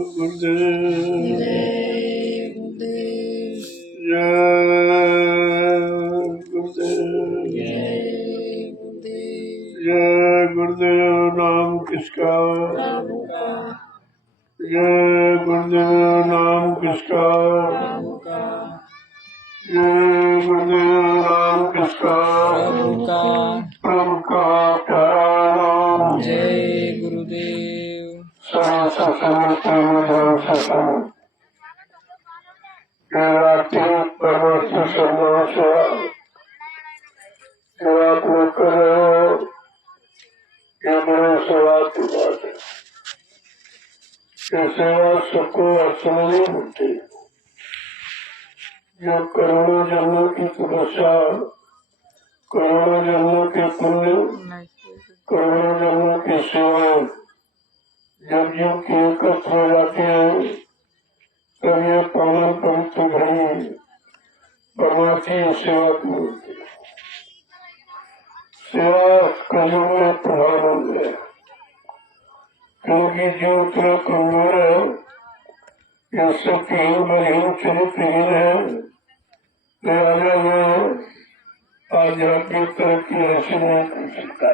गुरुदेव जय गुरुदेव जय गुरुदेव जय गुरुदेव जय गुरुदेव नाम किसका प्रभु का जय गुरुदेव नाम किसका प्रभु का जय गुरुदेव नाम किसका प्रभु का प्रभु का प्यारा नाम जय गुरुदेव परमात्मा श्रद्धा सेवा जो आप लोग कर रहे हो ये बड़े सवाल की बात है। ये सेवा सबको अड़चन नहीं मिलती। जो करोड़ों जन्मों की तपस्या, करोड़ों जन्मों के पुण्य, करोड़ों जन्मों की सेवाएं जब जीव की एकत्र हो जाती है तब ये पावन पवित्र घड़ी परमार्थी सेवा की होती है। सेवा कलयुग में प्रधान है क्योंकि जो उतना कमजोर है या शक्तिहीन बलहीन चरित्रहीन है लिहाजा वह आध्यात्मिक तरक्की ऐसे नहीं कर सकता।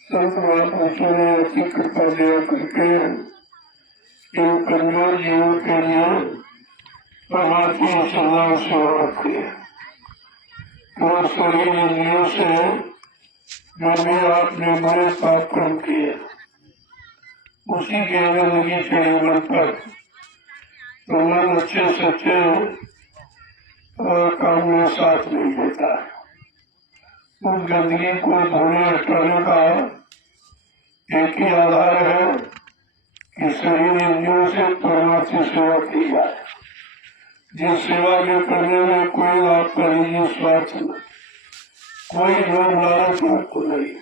संत महापुरुषों ने अच्छी कृपा दया करके इन कमजोर जीवों के लिए परमात्मा सदा सेवा रखी है। तो शरीर इंद्रियों से जो भी आपने बड़े पाप कर्म किए उसी के जिंदगी के जीवन पर तो मन अच्छे सच्चे काम में साथ नहीं देता। उस गंदगी को धोने हटाने का एक ही आधार है कि शरीर इंद्रियों से परमात्मा सेवा की जाए। जिस सेवा के करने में कोई आपका निजी स्वार्थ नहीं, कोई लोभ लालच आपको नहीं,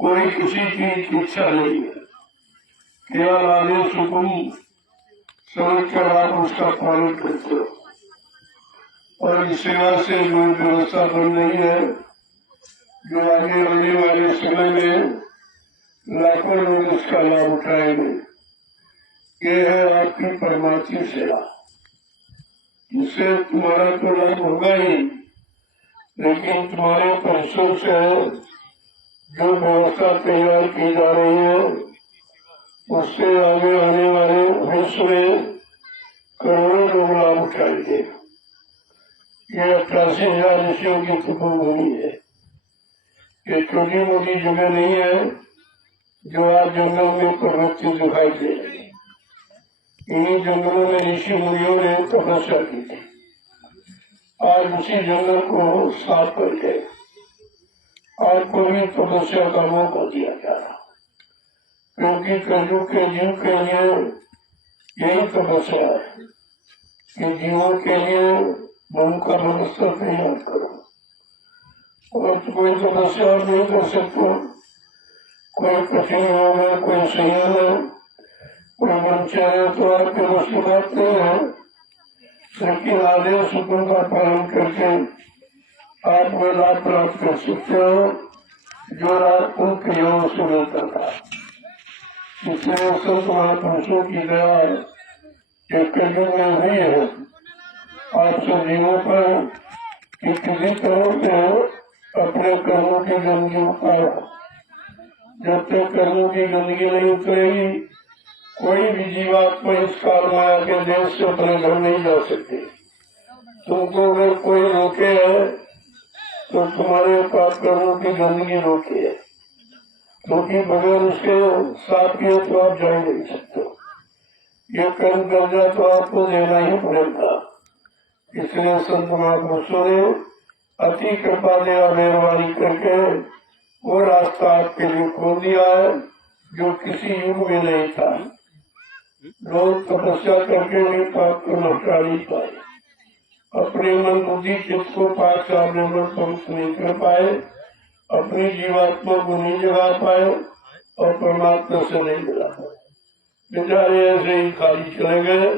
कोई किसी चीज की इच्छा नहीं है, केवल आदेश हुक्म समझ कर आप उसका पालन करते हो। और इस सेवा से जो व्यवस्था बन रही है जो आगे आने वाले समय में लाखों लोग इसका लाभ उठाएंगे, ये है आपकी परमार्थी सेवा। इससे तुम्हारा तो लाभ होगा ही, लेकिन तुम्हारे परिश्रम से जो व्यवस्था तैयार की जा रही है उससे आगे आने वाले विश्व में करोड़ों लोग लाभ उठाएंगे। ये 88,000 ऋषियों की तपोभूमि है। ये छोटी मोटी जगह नहीं है जो आज जंगल में प्रवृत्ति दिखाई दे रही है। इन्हीं जंगलों में ऋषि मुनियों ने तपस्या की थी। आज उसी जंगल को साफ करके आपको भी तपस्या का मौका दिया जा रहा, क्योंकि कलयुग के जीव के लिए यही तपस्या है कि जीवों के लिए मन का व्यवस्था तैयार करो। और कोई तपस्या नहीं कर सकते, कोई कठिन होगा, कोई संयम है, कोई वंचन तो आपके बस की बात नहीं है, लेकिन आदेश हुक्म का पालन करके आप वो लाभ प्राप्त कर सकते हो जो रात उनके योग से मिलता था। इसलिए संत महापुरुषों की दया एक कलयुग में हुई है आप सब जीवों पर कि किसी तरह से अपने कर्मों की गंदगी उतारो। जब तक कर्मों की गंदगी नहीं उतरेगी कोई भी जीवात्मा इस काल माया के देश से अपने घर नहीं जा सकते। तुमको अगर कोई रोके है तो तुम्हारे पाप कर्मों की गंदगी रोकी है, क्योंकि बगैर उसके साथ किए तो आप जा ही नहीं सकते। ये कर्म कर्जा तो आपको देना ही पड़ेगा। इसलिए संत महापुरुषों ने अति कृपा दया मेहरबानी करके वो रास्ता आपके लिए खोल दिया है जो किसी युग में नहीं था। लोग तपस्या करके भी पाप को हटा नहीं पाए, अपने मन बुद्धि चित्त को पाप से अपने मन पवित्र नहीं कर पाए, अपनी जीवात्मा को नहीं जगा पाए और परमात्मा से नहीं मिला पाए। बेचारे ऐसे ही खाली चले गए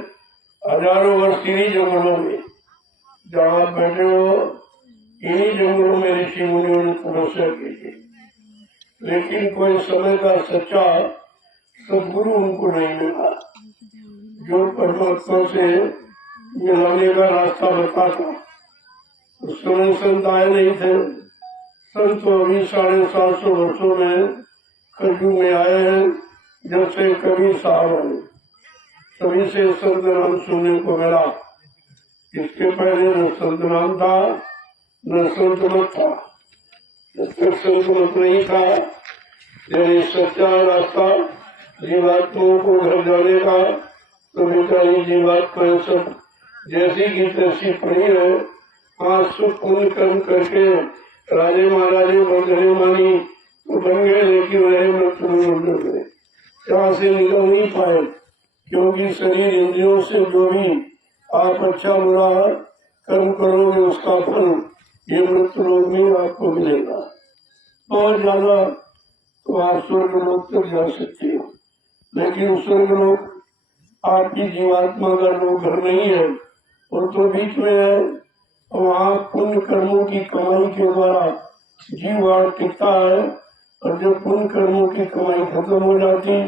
हजारों वर्ष इन्हीं जंगलों में। जहाँ आप बैठे हो इन्हीं जंगलों में ऋषि मुनियों ने तपस्या की थी, लेकिन कोई समय का सच्चा सदगुरु उनको नहीं मिला जो परमात्मा से मिलाने का रास्ता बताता। उस समय संत आए नहीं थे। संत तो अभी 750 वर्षों में कलयुग में आए हैं। जब से कबीर साहब आए तभी से संत नाम सुनने को मिला। इसके पहले न संत नाम था न संत मत था। जब तक संत मत नहीं था यदि सच्चा रास्ता जीवात्माओं को घर जाने का तो बेचारी जीवात्माएं सब जैसी की तैसी पड़ी है। आज सुख पुण्य कर्म करके राजे महाराजे बन गए मानी तो बन गए, लेकिन वह मृत्यु गए यहाँ से निकल नहीं पाए। क्योंकि शरीर इंद्रियों से जो भी आप अच्छा बुरा कर्म करोगे उसका फल ये मृत्यु लोक में आपको मिलेगा। और ज्यादा तो आप स्वर्ग लोक तक जा सकते हो, लेकिन स्वर्ग लोक आपकी जीवात्मा का लोग घर नहीं है, और तो बीच में है। वहाँ पुण्य कर्मों की कमाई के द्वारा जीव टिकता है, और जब पुण्य कर्मों की कमाई खत्म हो जाती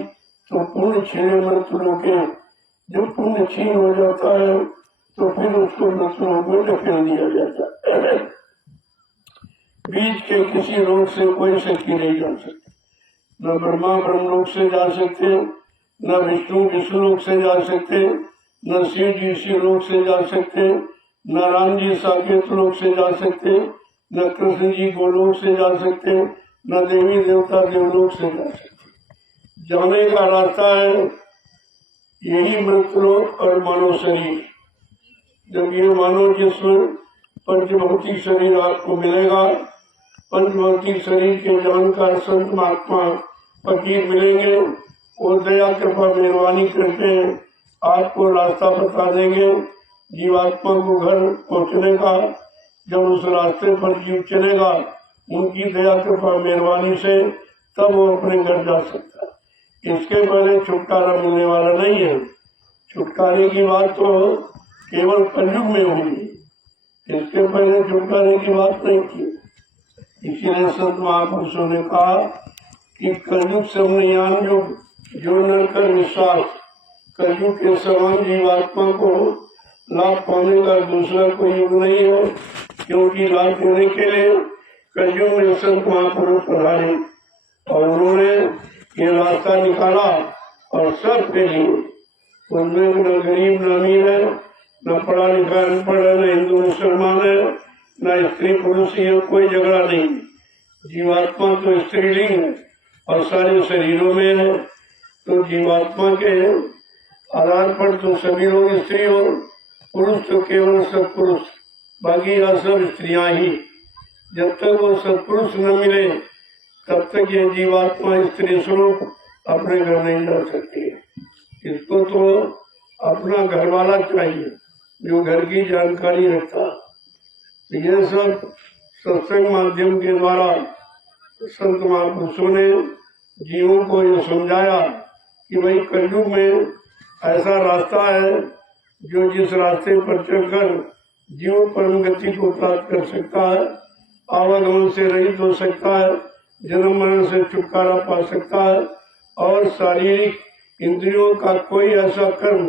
तो पुण्य छीने मृत्यु लोके। जब पुण्य छीन हो जाता है तो फिर उसको मृत्यु लोक में ढकेल दिया जाता है। बीच के किसी लोक से कोई शक्ति नहीं जा सकती। न ब्रह्मा ब्रह्मलोक से जा सकते, न विष्णु विष्णुलोक से जा सकते, न शिव जी शिवलोक से जा सकते, न राम जी साकेत लोक से जा सकते, न कृष्ण जी गोलोक से जा सकते, न देवी देवता देवलोक से जा सकते। जाने का रास्ता है यही मृत्युलोक और मानव शरीर। जब ये मानव जिसमें पंचभौतिक शरीर आपको मिलेगा, पंचभौतिक शरीर के जानकार संत महात्मा फकीर मिलेंगे, वो दया कृपा मेहरबानी करके आपको रास्ता बता देंगे जीवात्मा को घर पहुँचने का। जब उस रास्ते पर जीव चलेगा उनकी दया कृपा मेहरबानी से तब वो अपने घर जा सकता है। इसके पहले छुटकारा मिलने वाला नहीं है। छुटकारे की बात तो केवल कलयुग में होगी, इसके पहले छुटकारे की बात नहीं थी। इसीलिए संत महापुरुषों ने कहा कि कलयुग समन्यान युग जो नर कर विश्वास, कलयुग के समान जीवात्मा को लाभ पाने का दूसरा कोई युग नहीं है। क्योंकि लाभ देने के लिए कलयुग में संत महापुरुष पधारे और उन्होंने ये रास्ता निकाला और सब के लिए। उनमें न गरीब न अमीर है, न पढ़ा लिखा अनपढ़ है, न हिंदू मुसलमान है, न स्त्री पुरुष, ये कोई झगड़ा नहीं। जीवात्मा तो स्त्रीलिंग है और सारे शरीरों में है, तो जीवात्मा के आधार पर तो सभी लोग स्त्री हो, पुरुष तो केवल सत्पुरुष, बाकी यह सब स्त्रियां ही। जब तक वो सत्पुरुष न मिले तब तक ये जीवात्मा स्त्री स्वरूप अपने घर नहीं जा सकती है। इसको तो अपना घर वाला चाहिए जो घर की जानकारी रखता। ये सब सत्संग माध्यम के द्वारा संत महापुरुषों ने जीवों को ये समझाया कि भाई कलयुग में ऐसा रास्ता है जो जिस रास्ते पर चलकर जीव परम गति को प्राप्त कर सकता है, आवागमन से रहित हो सकता है, जन्म मरण से छुटकारा पा सकता है, और शारीरिक इंद्रियों का कोई ऐसा कर्म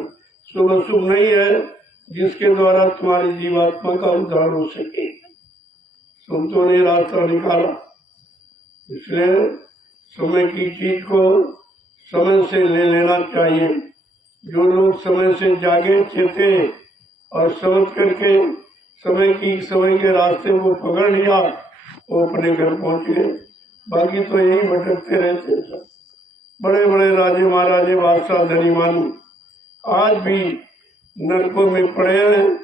शुभ अशुभ नहीं है जिसके द्वारा तुम्हारी जीवात्मा का उद्धार हो सके। संतों ने रास्ता निकाला। इसलिए समय की चीज को समय से ले लेना चाहिए। जो लोग समय से जागे चेते और समझ करके समय के रास्ते को पकड़ लिया वो अपने घर पहुंच गए। बाकी तो यही भटकते रहते सब। बड़े बड़े राजे महाराजे बादशाह धनीमान आज भी नरकों में पड़े हैं,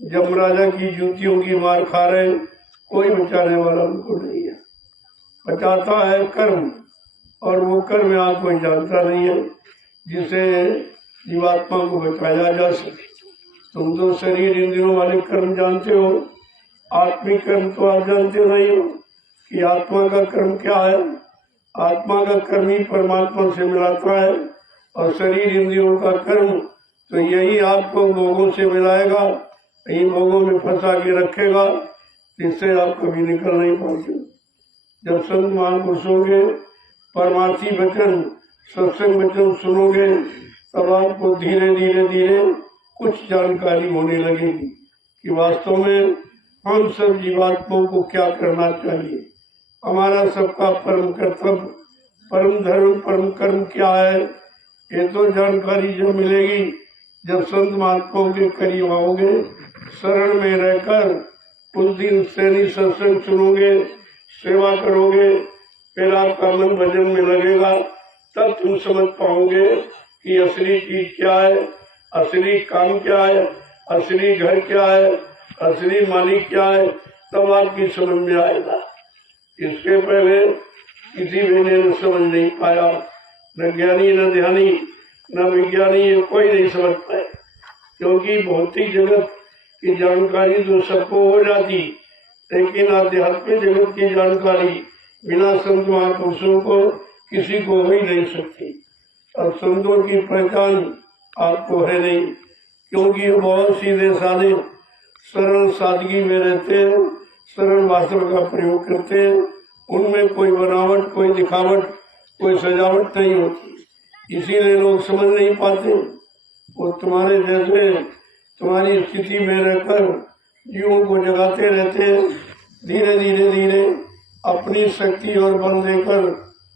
यमराजा की जूतियों की मार खा रहे, कोई बचाने वाला उनको नहीं है। बचाता है कर्म, और वो कर्म यहाँ कोई जानता नहीं है जिसे जीवात्मा को बचाया जा सके। तुम तो शरीर इंद्रियों वाले कर्म जानते हो, आत्मिक कर्म तो आप जानते नहीं हो कि आत्मा का कर्म क्या है। आत्मा का कर्म ही परमात्मा से मिलाता है, और शरीर इंद्रियों का कर्म तो यही आपको भोगों से मिलाएगा, यही भोगों में फंसा के रखेगा, जिससे आप कभी निकल नहीं पाओगे। जब संत महापुरुषों के परमार्थी वचन सत्संग वचन सुनोगे तब आपको धीरे धीरे धीरे कुछ जानकारी होने लगेगी कि वास्तव में हम सब जीवात्माओं को क्या करना चाहिए, हमारा सबका परम कर्तव्य, परम धर्म, परम कर्म क्या है। ये तो जानकारी जब मिलेगी जब संत महात्माओं के करीब आओगे, शरण में रहकर उस दिन सैनी सत्संग सुनोगे, सेवा करोगे, फिर आपका मन भजन में लगेगा, तब तुम समझ पाओगे कि असली चीज क्या है, असली काम क्या है, असली घर क्या है, असली मालिक क्या है, तब आपकी समझ में आएगा। इसके पहले किसी भी ने समझ नहीं पाया, न ज्ञानी न ध्यानी न विज्ञानी, ये कोई नहीं समझ पाए, क्योंकि भौतिक जगत की जानकारी तो सबको हो जाती, लेकिन आध्यात्मिक जगत की जानकारी बिना संत महापुरुषों को किसी को हो ही नहीं सकती। अब संतों की पहचान आपको है नहीं, क्योंकि वो बहुत सीधे साधे सरल सादगी में रहते हैं, सरल भाषा का प्रयोग करते हैं, उनमें कोई बनावट, कोई दिखावट, कोई सजावट नहीं होती, इसीलिए लोग समझ नहीं पाते। वो तुम्हारे जैसे तुम्हारी स्थिति में रहकर जीवों को जगाते रहते हैं, धीरे धीरे धीरे अपनी शक्ति और बल देकर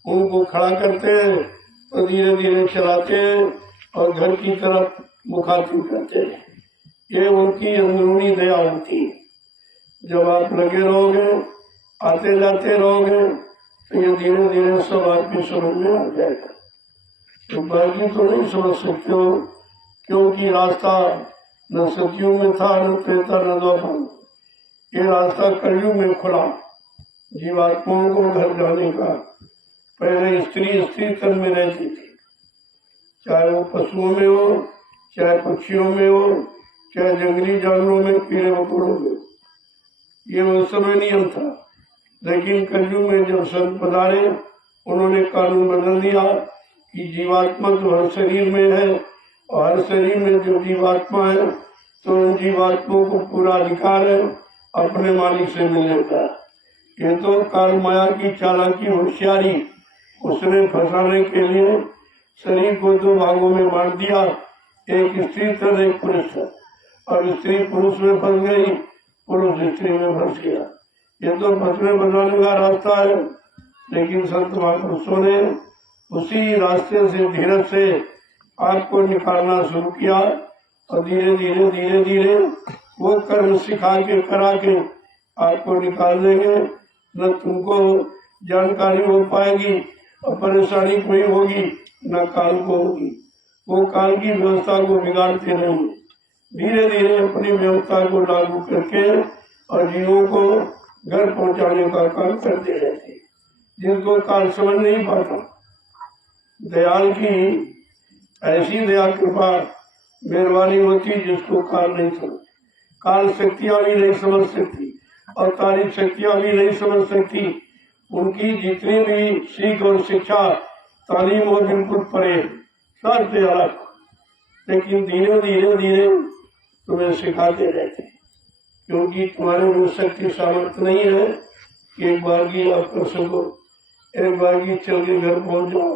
उनको खड़ा करते हैं, तो धीरे धीरे चलाते हैं और घर की तरफ मुखातिब करते हैं। ये उनकी अंदरूनी दया होती है। जब आप लगे रहोगे, आते जाते रहोगे, तो ये धीरे धीरे सब आपकी समझ में आ जाएगा। तो बाकी तो नहीं समझ सकते हो, क्योंकि रास्ता न सतयुग में था, न त्रेता, न द्वापर। ये रास्ता कलयुग में खुला जीवात्माओं को घर जाने का। पहले स्त्री तन में रहती थी, चाहे वो पशुओं में हो, चाहे पक्षियों में हो, चाहे जंगली जानवरों में, कीड़े मकोड़ों में। ये उस समय नियम था, लेकिन कलयुग में जब संत पधारे, उन्होंने कानून बदल दिया कि जीवात्मा तो हर शरीर में है, और हर शरीर में जो जीवात्मा है, तो उन जीवात्माओं को पूरा अधिकार है अपने मालिक से मिलने का। ये तो काल माया की चालाकी, होशियारी, उसने फंसाने के लिए शरीर को दो भागों में बांट दिया, एक स्त्री था, एक पुरुष था। और स्त्री पुरुष में फंस गई, पुरुष स्त्री में फंस गया। ये तो फंसने बचाने का रास्ता है, लेकिन संत महापुरुषों ने उसी रास्ते से धीरज से आपको निकालना शुरू किया, और धीरे धीरे धीरे धीरे वो कर्म सिखा के करा के आपको निकाल देंगे। न तुमको जानकारी हो पाएगी और परेशानी कोई होगी, न काल को होगी। वो काल की व्यवस्था को बिगाड़ते नहीं, धीरे धीरे अपनी व्यवस्था को लागू करके और जीवों को घर पहुंचाने का काम करते रहते, जिनको काल समझ नहीं पाता। दयाल की ऐसी दया कृपा मेहरबानी होती जिसको काल नहीं समझ। काल शक्तियां भी नहीं समझ सकती और तारीफ शक्तियां भी नहीं समझ सकती। उनकी जितनी भी सीख और शिक्षा तालीम हो बिल्कुल परे, सबसे अलग, लेकिन धीरे धीरे धीरे तुम्हें सिखाते रहते, क्योंकि तुम्हारे में शक्ति सामर्थ्य नहीं है कि एक बार की आप कर सको, एक बार की चल के घर पहुंच जाओ।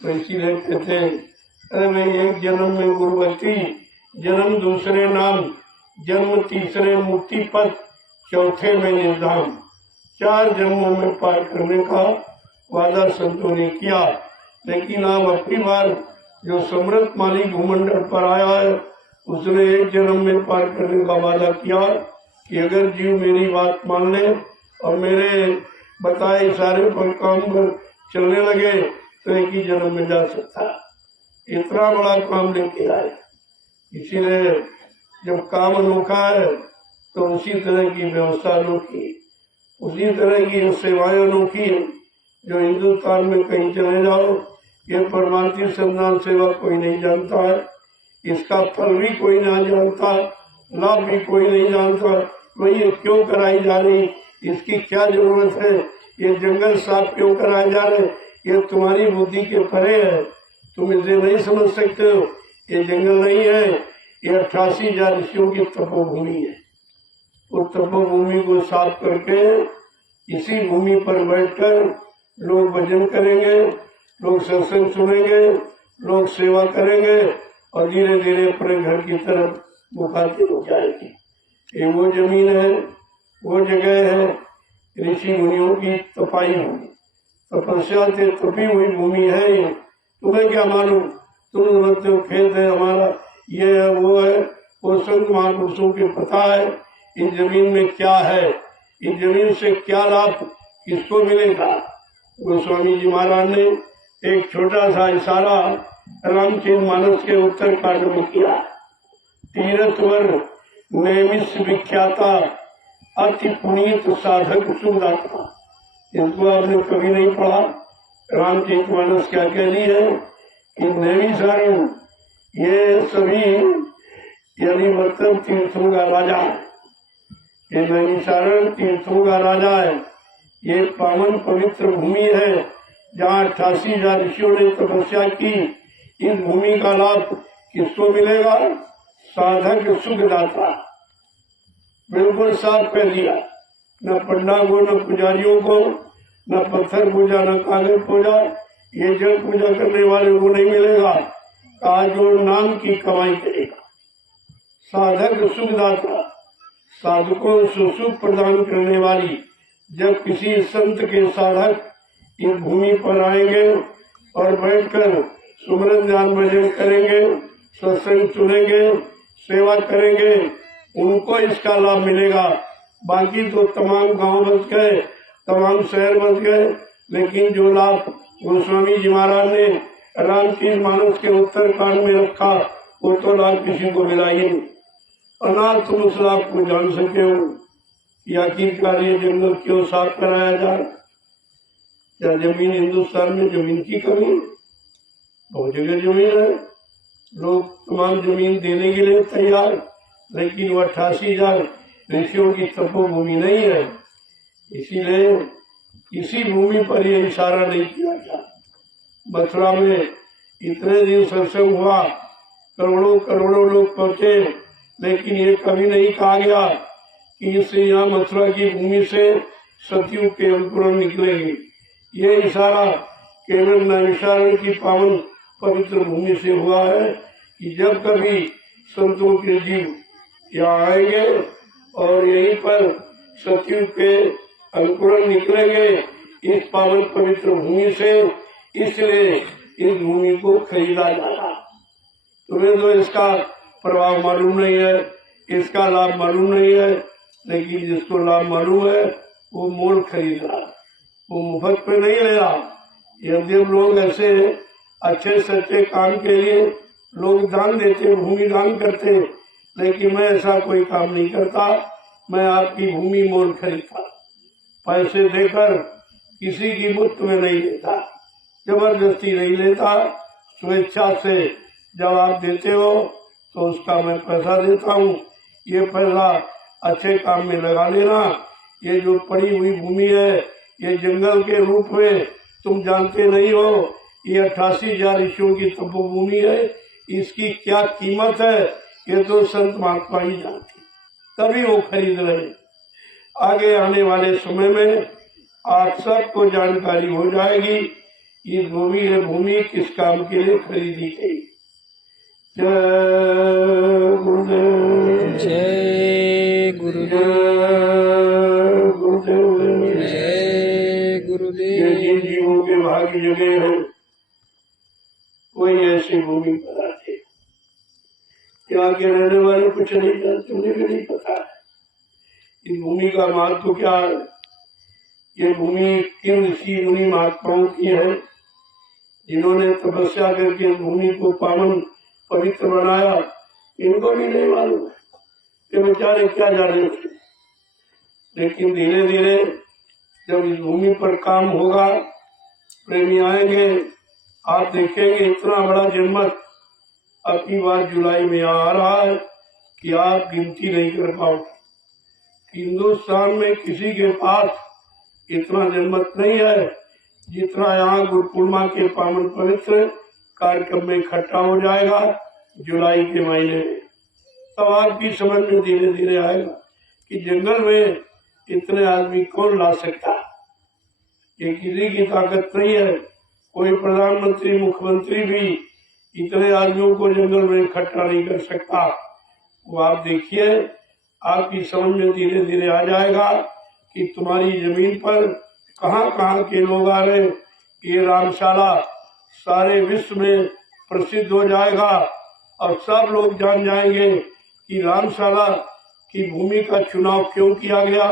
तो इसीलिए कहते हैं, अरे मैं एक जन्म में गुरुवती, जन्म दूसरे नाम, जन्म तीसरे मुक्ति पथ, चौथे में निर्धाम। 4 जन्मों में पार करने का वादा संतों ने किया, लेकिन अब अपनी बार जो समृद्ध मालिक भूमंडल पर आया है, उसने एक जन्म में पार करने का वादा किया कि अगर जीव मेरी बात मान ले और मेरे बताए इशारे पर काम पर चलने लगे तो एक ही जन्म में जा सकता। इतना बड़ा काम लेके आए। इसीलिए जब काम अनोखा है तो उसी तरह की व्यवस्था अनोखी, उसी तरह की सेवाएं अनोखी है। जो हिंदुस्तान में कहीं चले जाओ, ये परमार्थी संधान सेवा कोई नहीं जानता है, इसका फल भी कोई नहीं जानता, लाभ भी कोई नहीं जानता। तो ये क्यों कराई जा रही, इसकी क्या जरूरत है, ये जंगल साफ क्यों कराए जा रहे, ये तुम्हारी बुद्धि के परे है, तुम इसे नहीं समझ सकते हो। ये जंगल नहीं है, ये 88,000 ऋषियों की तपोभूमि है। उस तपोभूमि को साफ करके इसी भूमि पर बैठकर लोग भजन करेंगे, लोग सत्संग सुनेंगे, लोग सेवा करेंगे और धीरे धीरे अपने घर की तरफ मुखातिब हो जाएगी। ये वो जमीन है, वो जगह है, ऋषि मुनियों की तपाई होगी, तपस्या से तपी हुई भूमि है ये। तुम्हें क्या मालूम, तुम समझते हो खेत है हमारा, ये है वो है, वो संत महापुरुषों के पता है इस जमीन में क्या है, इस जमीन से क्या लाभ किसको मिलेगा। गोस्वामी जी महाराज ने एक छोटा सा इशारा रामचरित मानस के उत्तर कांड में किया। तीर्थवर नैमिष विख्याता अति पुनीत साधक सुखदाता। इसको आपने कभी नहीं पढ़ा। रामचरित मानस क्या कह रही है कि नैमिषारण्य ये सभी यानी मतलब तीर्थों का राजा है। ये नैमिषारण्य तीर्थों का राजा है। ये पावन पवित्र भूमि है जहाँ 88,000 ऋषियों ने तपस्या की। इस भूमि का लाभ किसको मिलेगा? साधक सुखदाता। बिल्कुल साफ कर दिया, न पंडा को, न पुजारियों को, न पत्थर पूजा, न कागज पूजा, ये जल पूजा करने वाले को नहीं मिलेगा। कहा जो नाम की कमाई करेगा। साधक सुखदाता, साधकों को सुख प्रदान करने वाली। जब किसी संत के साधक इस भूमि पर आएंगे और बैठकर सुमरन ध्यान भजन करेंगे, सत्संग सुनेंगे, सेवा करेंगे, उनको इसका लाभ मिलेगा। बाकी तो तमाम गांव बच गए, तमाम शहर बच गए, लेकिन जो लाभ गोस्वामी जी महाराज ने रामचरित मानस के उत्तर कांड में रखा वो तो लाभ किसी को मिला ही नहीं। अनाथ तुम उस लाभ को जान सके हो कि आखिरकार ये जंगल क्यों साफ कराया जाए। क्या जमीन हिंदुस्तान में जमीन की कमी है? बहुत जगह जमीन है, लोग तमाम जमीन देने के लिए तैयार, लेकिन वो 88,000 ऋषियों की तपोभूमि नहीं है। इसीलिए किसी भूमि पर यह इशारा नहीं किया गया। मथुरा में इतने दिन सत्संग हुआ, करोड़ों करोड़ों लोग पहुंचे, लेकिन ये कभी नहीं कहा गया कि इससे यहाँ मथुरा की भूमि से सतयुग के अंकुरण निकलेंगे। ये इशारा केवल नैमिषारण्य की पावन पवित्र भूमि से हुआ है कि जब कभी संतों के जीव यहाँ आएंगे और यहीं पर सतयुग के अंकुरण निकलेंगे इस पावन पवित्र भूमि से, इसलिए इस भूमि को खरीदा जाएगा। तुम्हें तो इसका प्रभाव मालूम नहीं है, इसका लाभ मालूम नहीं है, लेकिन जिसको लाभ मालूम है वो मोल खरीद रहा, वो मुफ्त पे नहीं ले रहा। यदि लोग ऐसे अच्छे सच्चे काम के लिए लोग दान देते, भूमि दान करते, लेकिन मैं ऐसा कोई काम नहीं करता। मैं आपकी भूमि मोल खरीदता, पैसे देकर किसी की मुफ्त में नहीं लेता, जबरदस्ती नहीं लेता, स्वेच्छा से जब आप देते हो तो उसका मैं पैसा देता हूँ। ये पैसा अच्छे काम में लगा देना। ये जो पड़ी हुई भूमि है ये जंगल के रूप में तुम जानते नहीं हो, ये 88,000 ऋषियों की तपोभूमि है। इसकी क्या कीमत है ये तो संत महात्मा ही जानते, तभी वो खरीद रहे। आगे आने वाले समय में आप सबको जानकारी हो जाएगी ये भूमि किस काम के लिए खरीदी गई। जय गुरुदेव, जय गुरुदेव, जय गुरुदेव, जय गुरुदेव। जिन जीवों के भाग्य जगे हैं वही ऐसी भूमि पर आते। यहाँ के रहने वाले कुछ नहीं जानते, उन्हें भी नहीं पता है इस भूमि का महत्व क्या है। ये भूमि किन ऋषि मुनि महात्माओं की है जिन्होंने तपस्या करके इस भूमि को पावन पवित्र बनाया, इनको भी नहीं मालूम है कि बेचारे क्या जाने। लेकिन धीरे धीरे जब इस भूमि पर काम होगा, प्रेमी आएंगे, आप देखेंगे इतना बड़ा जनमत अब की बार जुलाई में आ रहा है कि आप गिनती नहीं कर पाओगे। हिंदुस्तान में किसी के पास इतना जनमत नहीं है जितना यहाँ गुरु पूर्णिमा के पावन पवित्र कार्यक्रम में इकट्ठा हो जाएगा जुलाई के महीने में। तब आपकी समझ में धीरे धीरे आएगा कि जंगल में इतने आदमी कौन ला सकता है। ये किसी की ताकत नहीं है, कोई प्रधानमंत्री मुख्यमंत्री भी इतने आदमियों को जंगल में इकट्ठा नहीं कर सकता। वो आप देखिए, आपकी समझ में धीरे धीरे आ जाएगा कि तुम्हारी जमीन पर कहाँ कहाँ के लोग आ रहे। ये रामशाला सारे विश्व में प्रसिद्ध हो जाएगा और सब लोग जान जाएंगे कि रामशाला की भूमि का चुनाव क्यों किया गया,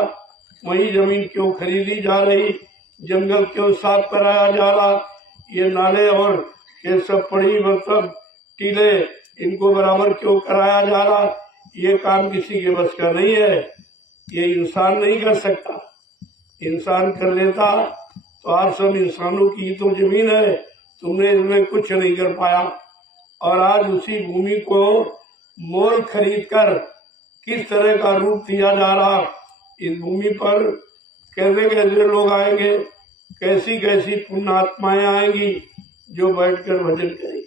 वही जमीन क्यों खरीदी जा रही, जंगल क्यों साफ कराया जा रहा, ये नाले और ये सब पड़ी मतलब टीले इनको बराबर क्यों कराया जा रहा। ये काम किसी के बस का नहीं है, ये इंसान नहीं कर सकता। इंसान कर लेता तो आप सब इंसानों की तो जमीन है, तुमने इसमें कुछ नहीं कर पाया। और आज उसी भूमि को मोल खरीद कर किस तरह का रूप दिया जा रहा। इस भूमि पर कैसे कैसे लोग आएंगे, कैसी कैसी पुण्य आत्माएं आएंगी जो बैठकर भजन करेंगे।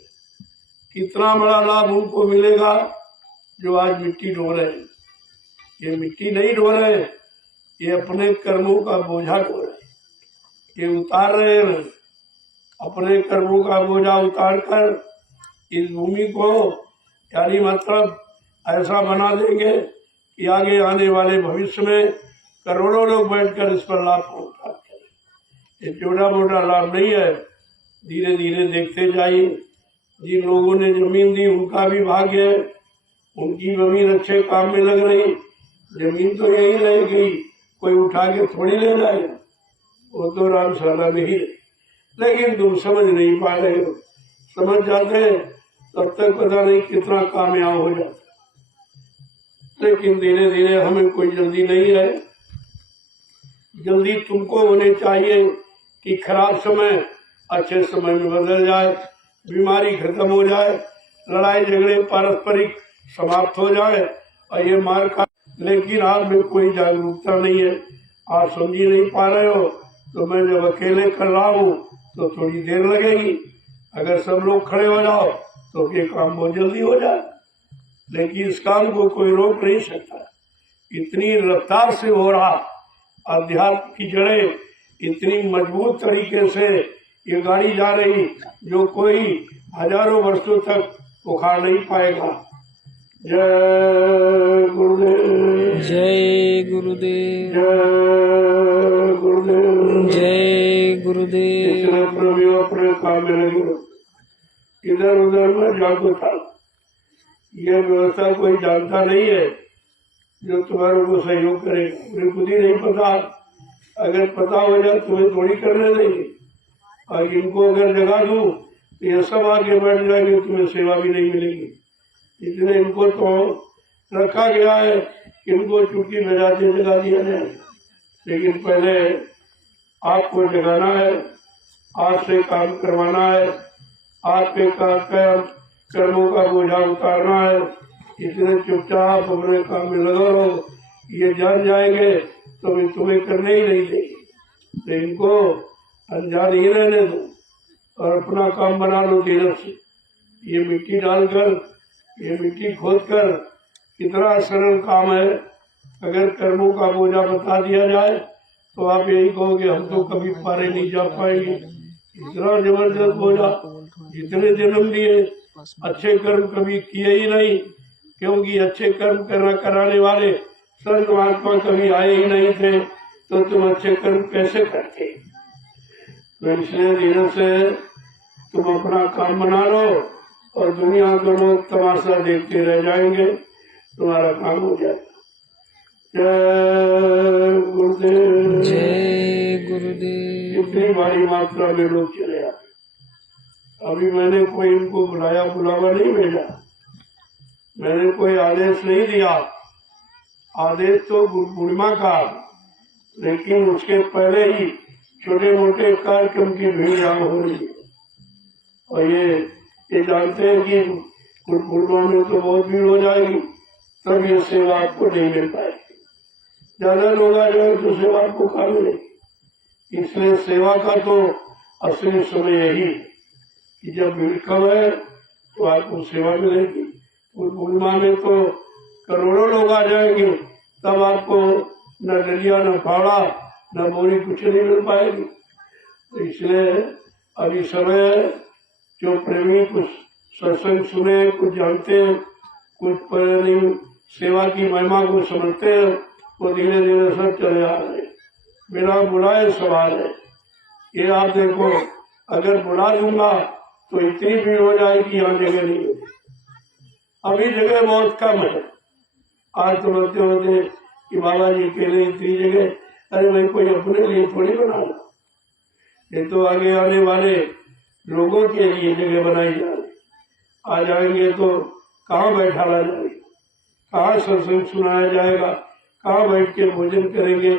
कितना बड़ा लाभ उनको मिलेगा जो आज मिट्टी ढो रहे हैं। ये मिट्टी नहीं ढो रहे, ये अपने कर्मों का बोझा ढो रहे, ये उतार रहे हैं। अपने कर्मों का बोझा उतार कर इस भूमि को यानी मतलब ऐसा बना देंगे कि आगे आने वाले भविष्य में करोड़ों लोग बैठकर इस पर लाभ प्राप्त करें। ये छोटा मोटा लाभ नहीं है, धीरे धीरे देखते जाइए। जिन लोगों ने जमीन दी उनका भी भाग्य है, उनकी जमीन अच्छे काम में लग रही। जमीन तो यही रहेगी, कोई उठा के थोड़ी ले जाएगा, वो तो रामशाला में ही। लेकिन तुम समझ नहीं पा रहे हो, समझ जाते तब तक पता नहीं कितना कामयाब हो जाता। लेकिन धीरे धीरे हमें कोई जल्दी नहीं है। जल्दी तुमको होनी चाहिए कि खराब समय अच्छे समय में बदल जाए, बीमारी खत्म हो जाए, लड़ाई झगड़े पारस्परिक समाप्त हो जाए और ये मार का। लेकिन आज में कोई जागरूकता नहीं है, आप समझ नहीं पा रहे हो। तो मैं जब अकेले कर रहा हूँ तो थोड़ी देर लगेगी, अगर सब लोग खड़े हो जाओ तो ये काम बहुत जल्दी हो जाए। लेकिन इस काम को कोई रोक नहीं सकता, इतनी रफ्तार से हो रहा। अध्यात्म की जड़ें इतनी मजबूत तरीके से ये गाड़ी जा रही जो कोई हजारों वर्षों तक उखाड़ नहीं पाएगा। जय गुरुदेव, जय गुरुदेव, जय गुरुदेव, जय गुरुदेव। इसलिए प्रभु अपने काम में लगे, इधर उधर में जागो था। ये व्यवस्था कोई जानता नहीं है जो तुम्हारों को सहयोग करेगा। उन्हें खुद ही नहीं पता, अगर पता हो जाए तुम्हें थोड़ी करने देंगे। और इनको अगर जगा दूं तो ये सब आगे बढ़ जाएंगे, तुम्हें सेवा भी नहीं मिलेगी। इसलिए इनको तो रखा गया है कि इनको चुटकी बजाते जगा दिया जाए। लेकिन पहले आपको जगाना है, आपसे काम करवाना है, आपके कर्मों का बोझा उतारना है। इसलिए चुपचाप अपने काम में लगा रहो। ये जान जाएंगे तो वे तुम्हें करने ही नहीं देंगे, तो इनको अनजान ही रहने दो और अपना काम बना लो धीरे से। ये मिट्टी डालकर, ये मिट्टी खोदकर कितना सरल काम है। अगर कर्मों का बोझा बता दिया जाए तो आप यही कहोगे हम तो कभी पारे नहीं जा पाएंगे। इतना जबरदस्त बोझा, जितने जन्म लिए अच्छे कर्म कभी किए ही नहीं, क्योंकि अच्छे कर्म कराने वाले संत महात्मा कभी आए ही नहीं थे, तो तुम अच्छे कर्म कैसे करते। तो इसलिए धीरे से तुम अपना काम बना लो और दुनिया के लोग तमाशा देखते रह जाएंगे, तुम्हारा काम हो जाएगा। जय गुरुदेव, जय गुरुदेव। इतनी भारी मात्रा में लोग चले आए। अभी मैंने कोई इनको बुलावा नहीं भेजा, मैंने कोई आदेश नहीं दिया। आदेश तो गुरु पूर्णिमा का, लेकिन उसके पहले ही छोटे मोटे कार्यक्रम की भीड़ यहाँ हो रही है। और ये जानते हैं कि गुरु पूर्णिमा में तो बहुत भीड़ हो जाएगी, तब ये सेवा आपको नहीं मिल पाएगी। ज्यादा लोग आ जाए तो सेवा आपको कहाँ मिलेगी। इसलिए सेवा का तो असली समय यही कि जब भीड़ कम है तो आपको सेवा मिलेगी। गुरु पूर्णिमा में तो करोड़ों लोग आ जाएंगे, तब आपको न डलिया न फावड़ा न बोरी कुछ नहीं मिल पाएगी। तो इसलिए अभी समय है, जो प्रेमी कुछ सत्संग सुने, कुछ जानते हैं, कुछ नहीं सेवा की महिमा को समझते हैं, वो धीरे धीरे सब चले आ रहे, बिना बुलाए सब आ रहे। ये आप देखो, अगर बुला दूंगा तो इतनी भीड़ हो जाएगी, यहाँ जगह नहीं होगी। अभी जगह बहुत कम है। आज तो बोलते होते कि बाबा जी के लिए इतनी जगह, अरे भाई कोई अपने लिए थोड़ी बनाना, ये तो आगे आने वाले लोगों के लिए जगह बनाई जा रही। आ जाएंगे तो कहाँ बैठाला जाएगा, कहाँ सत्संग सुनाया जाएगा, कहाँ बैठ के भोजन करेंगे,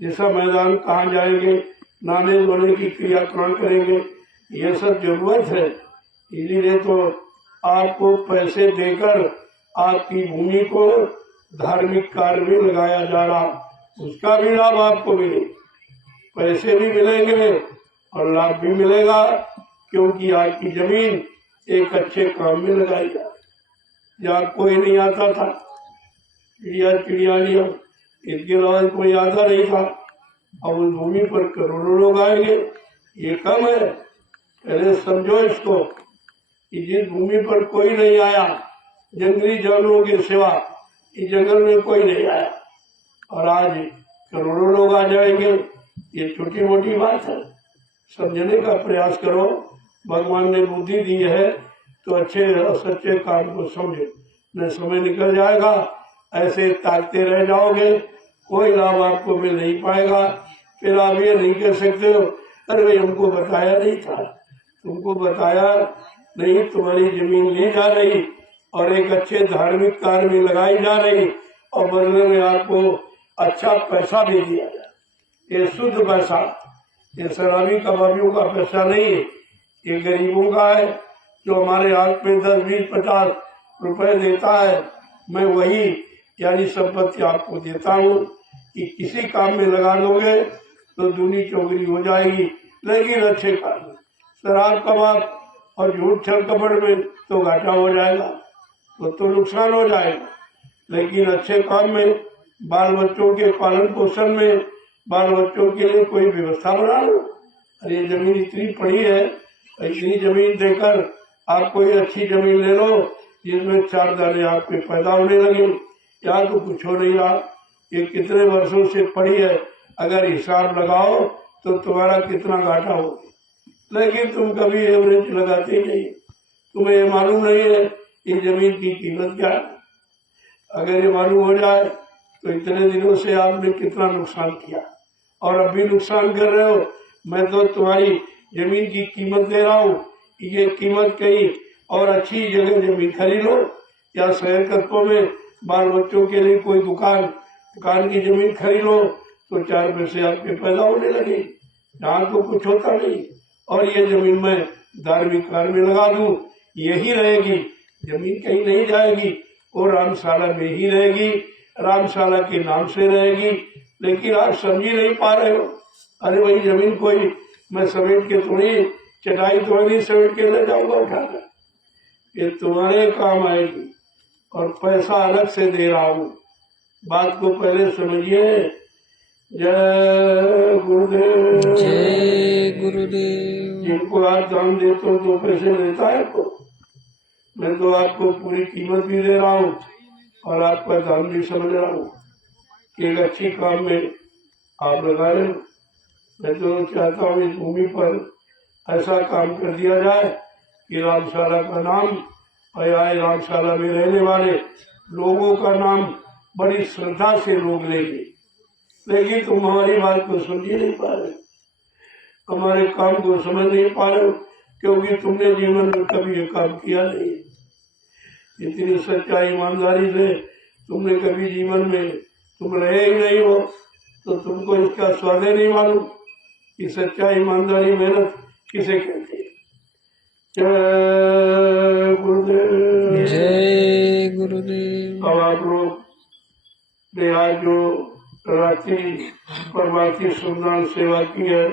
जैसा मैदान कहाँ जाएंगे, नहाने धोने की क्रियाक्रम करेंगे, ये सब जरूरत है। इसीलिए तो आपको पैसे देकर आपकी भूमि को धार्मिक कार्य में लगाया जा रहा, उसका भी लाभ आपको मिले, पैसे भी मिलेंगे और लाभ भी मिलेगा, क्योंकि आपकी जमीन एक अच्छे काम में लगाई जा रही। यहाँ कोई नहीं आता था, चिड़िया लिया, इसके अलावा कोई आता नहीं था। अब उस भूमि पर करोड़ों लोग आएंगे, ये कम है। पहले समझो इसको कि जिस भूमि पर कोई नहीं आया, जंगली जानवरों के सिवा इस जंगल में कोई नहीं आया, और आज करोड़ों लोग आ जाएंगे, ये छोटी मोटी बात है। समझने का प्रयास करो, भगवान ने बुद्धि दी है तो अच्छे और सच्चे काम को समझो, न समय निकल जाएगा, ऐसे ताकते रह जाओगे, कोई लाभ आपको मिल नहीं पाएगा। फिर आप ये नहीं कह सकते हो अरे भाई हमको बताया नहीं था, तुमको बताया नहीं, तुम्हारी जमीन ली जा रही और एक अच्छे धार्मिक कार्य में लगाई जा रही, और बदले में आपको अच्छा पैसा भी दिया जाए। ये शुद्ध पैसा, ये शराबी कबाबियों का पैसा नहीं है, ये गरीबों का है, जो हमारे हाथ में 10, 20, 50 रुपए देता है। मैं वही यानी संपत्ति आपको देता हूँ कि किसी काम में लगा दोगे तो दूनी चौगनी हो जाएगी, लेकिन अच्छे काम में। शराब कबाब और झूठ छल कपड़ में तो घाटा हो जाएगा, तो नुकसान हो जाएगा, लेकिन अच्छे काम में, बाल बच्चों के पालन पोषण में, बाल बच्चों के लिए कोई व्यवस्था बना लो। अरे जमीन इतनी पड़ी है, इतनी जमीन देकर आप कोई अच्छी जमीन ले लो जिसमें 4 दाने आपके पैदा होने लगे। यहाँ तो कुछ हो नहीं रहा, ये कितने वर्षों से पड़ी है, अगर हिसाब लगाओ तो तुम्हारा कितना घाटा हो, लेकिन तुम कभी एवरेज लगाते ही नहीं। तुम्हें ये मालूम नहीं है कि जमीन की कीमत क्या है। अगर ये मालूम हो जाए तो इतने दिनों से आपने कितना नुकसान किया और अब भी नुकसान कर रहे हो। मैं तो तुम्हारी जमीन की कीमत दे रहा हूँ, ये कीमत कहीं और अच्छी जगह जमीन खरीद लो, या शहर कस्बों में बाल बच्चों के लिए कोई दुकान की जमीन खरीद लो तो 4 पैसे आपके पैदा होने लगे। यहाँ तो कुछ होता नहीं, और ये जमीन मैं धार्मिक कार्य में लगा दूं, यही रहेगी, जमीन कहीं नहीं जाएगी, और रामशाला में ही रहेगी, रामशाला के नाम से रहेगी। लेकिन आप समझ ही नहीं पा रहे हो। अरे वही जमीन कोई मैं समेट के थोड़ी, चटाई तो नहीं समेट के ले जाऊंगा उठाकर, ये तुम्हारे काम आएगी, और पैसा अलग से दे रहा हूँ। बात को पहले समझिए। जय गुरुदेव। जय गुरुदेव। जिनको आप दान देते हो 2 पैसे लेता है तो मैं तो आपको पूरी कीमत भी दे रहा हूँ और आपका दान भी समझ रहा हूँ कि एक अच्छी काम में आप लगा रहे हो। मैं तो चाहता हूँ इस भूमि पर ऐसा काम कर दिया जाए कि रामशाला का नाम और आए रामशाला में रहने वाले लोगों का नाम बड़ी श्रद्धा से लोग लेंगे। लेकिन तुम हमारी बात को समझ ही नहीं पा रहे, हमारे काम को समझ नहीं पा रहे हो, क्योंकि तुमने जीवन में कभी ये काम किया नहीं। इतनी सच्चाई ईमानदारी से तुमने कभी जीवन में तुम रहे ही नहीं हो, तो तुमको इसका स्वाद नहीं मालूम कि सच्चाई ईमानदारी मेहनत किसे कहते हैं। जय गुरुदेव। जय गुरुदेव। अब आप लोग ने आज जो रात्रि प्रभाती सुंदर सेवा की है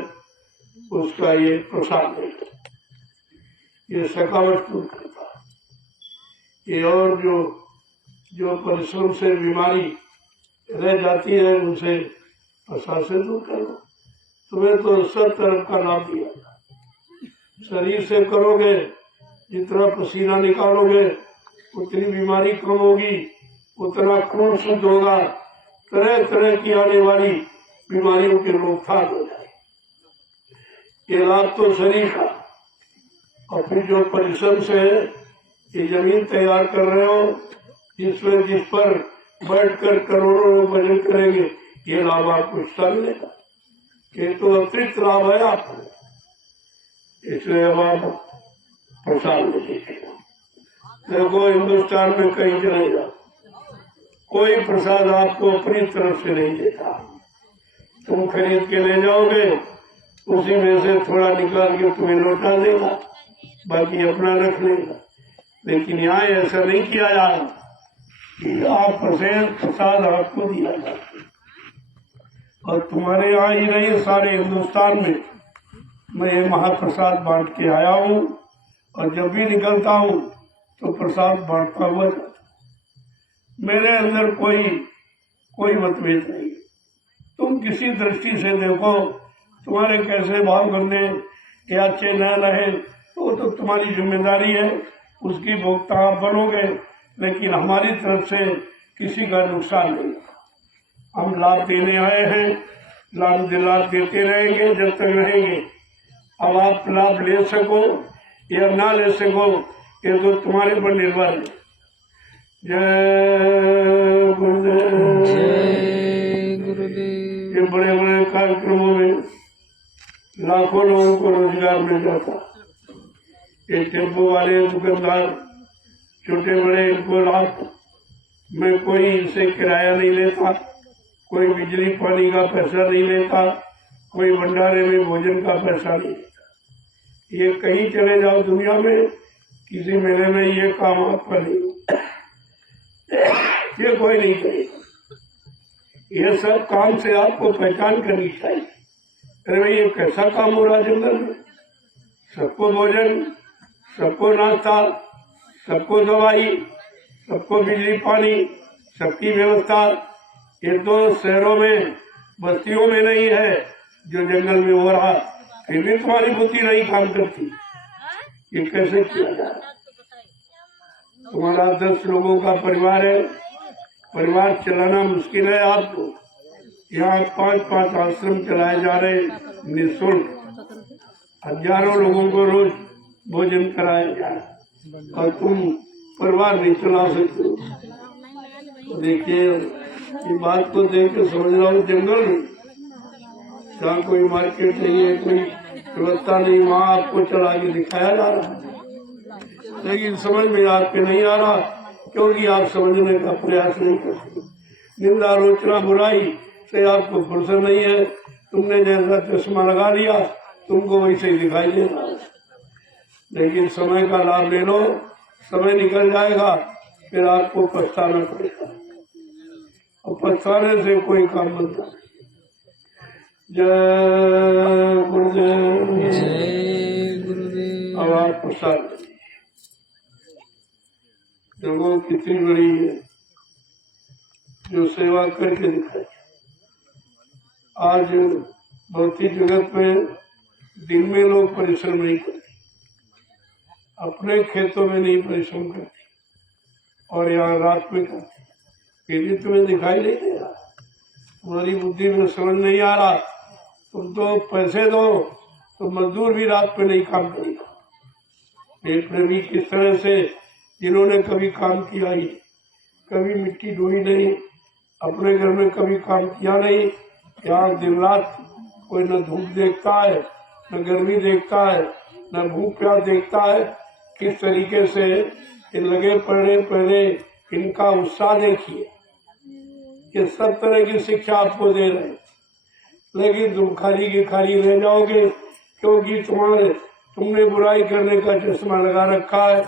उसका ये प्रसाद है, ये सकावट दूर करता है। ये और जो परिश्रम से बीमारी रह जाती है उनसे प्रसाद से दूर कर लो। तुम्हें तो सब तरफ का लाभ दिया, शरीर से करोगे, जितना पसीना निकालोगे उतनी बीमारी कम होगी, उतना खून शुद्ध होगा, तरह तरह की आने वाली बीमारियों की रोकथाम हो जाए। ये लाभ तो शरीर का। और फिर जो परिश्रम से ये जमीन तैयार कर रहे हो, जिस पर बैठकर करोड़ों लोग भजन करेंगे, ये लाभ आपको इसका मिलेगा। ये तो अतिरिक्त लाभ है आपको, इसलिए अब आप प्रसाद में देखिएगा। देखो हिंदुस्तान में कहीं चलेगा, कोई प्रसाद आपको अपनी तरफ से नहीं देता। तुम खरीद के ले जाओगे, उसी में से थोड़ा निकाल के तुम्हें लौटा देगा, बाकी अपना रख लेगा। लेकिन यहाँ ऐसा नहीं किया जा रहा कि आप प्रसाद आपको दिया जाता। और तुम्हारे यहाँ ही नहीं, सारे हिंदुस्तान में मैं ये महाप्रसाद बांट के आया हूँ, और जब भी निकलता हूँ तो प्रसाद बांटता हुआ जाता। मेरे अंदर कोई मतभेद नहीं। तुम किसी दृष्टि से देखो, तुम्हारे कैसे भाव करने या अच्छे न रहे तो तुम्हारी जिम्मेदारी है, उसकी भोक्ता आप बनोगे। लेकिन हमारी तरफ से किसी का नुकसान नहीं। हम लाभ देने आए हैं, लाभ देते रहेंगे जब तक रहेंगे। अब आप लाभ ले सको या ना ले सको, ये तो तुम्हारे पर निर्भर है। जय गुरुदेव। जय गुरुदेव। ये बड़े बड़े कार्यक्रमों में लाखों लोगों को रोजगार मिल जाता। ये टेम्पो वाले, दुकानदार, छोटे बड़े, इनको लाभ में कोई इनसे किराया नहीं लेता, कोई बिजली पानी का पैसा नहीं लेता, कोई भंडारे में भोजन का पैसा नहीं लेता। ये कहीं चले जाओ दुनिया में, किसी मेले में ये काम आपका नहीं, ये कोई नहीं करेगा। ये सब काम से आपको पहचान करनी चाहिए। अरे भाई ये कैसा काम हो रहा जंगल में, सबको भोजन, सबको नाश्ता, सबको दवाई, सबको बिजली पानी, सबकी व्यवस्था। ये तो शहरों में, बस्तियों में नहीं है जो जंगल में हो रहा। फिर भी तुम्हारी बुद्धि नहीं काम करती। ये कैसे किया जाए? तुम्हारा 10 लोगों का परिवार है, परिवार चलाना मुश्किल है आपको। यहाँ 5-5 आश्रम चलाए जा रहे निःशुल्क, हजारों लोगों को रोज भोजन कराया जा रहा, और तुम परिवार नहीं चला सकते। देखिए ये बात को देख के समझ रहा जंगल में जहाँ कोई मार्केट नहीं है, कोई व्यवस्था नहीं, वहाँ आपको चला के दिखाया जा रहा है। लेकिन समझ में आपके नहीं आ रहा, क्योंकि आप समझने का प्रयास नहीं करते। निंदा, आलोचना, बुराई से आपको फुर्सत नहीं है। तुमने जैसा चश्मा लगा लिया, तुमको वैसे ही दिखाई दे रहा है। लेकिन समय का लाभ ले लो, समय निकल जाएगा, फिर आपको पछताना पड़ेगा, और पछताने से कोई काम बनता नहीं। जय गुरुदेव। जय गुरुदेव। अब आप प्रसाद देखो कितनी बड़ी है जो सेवा करके दिखाई। आज भौतिक जगत में दिन में लोग परिश्रम नहीं करते, अपने खेतों में नहीं परिश्रम करते, और यहाँ रात में करते। फिर भी तुम्हें दिखाई नहीं दे रहा, तुम्हारी बुद्धि में समझ नहीं आ रहा। तुम तो पैसे दो तो मजदूर भी रात में नहीं काम करेगा। पेट में भी किस तरह से, जिन्होंने कभी काम किया ही, कभी मिट्टी ढोई नहीं, अपने घर में कभी काम किया नहीं, यहाँ दिन रात कोई न धूप देखता है, न गर्मी देखता है, न भूख प्यास देखता है। किस तरीके से ये लगे पड़े इनका उत्साह देखिए। ये सब तरह की शिक्षा आपको दे रहे हैं, लेकिन तुम खाली के खाली रह जाओगे, क्योंकि तुमने बुराई करने का चश्मा लगा रखा है।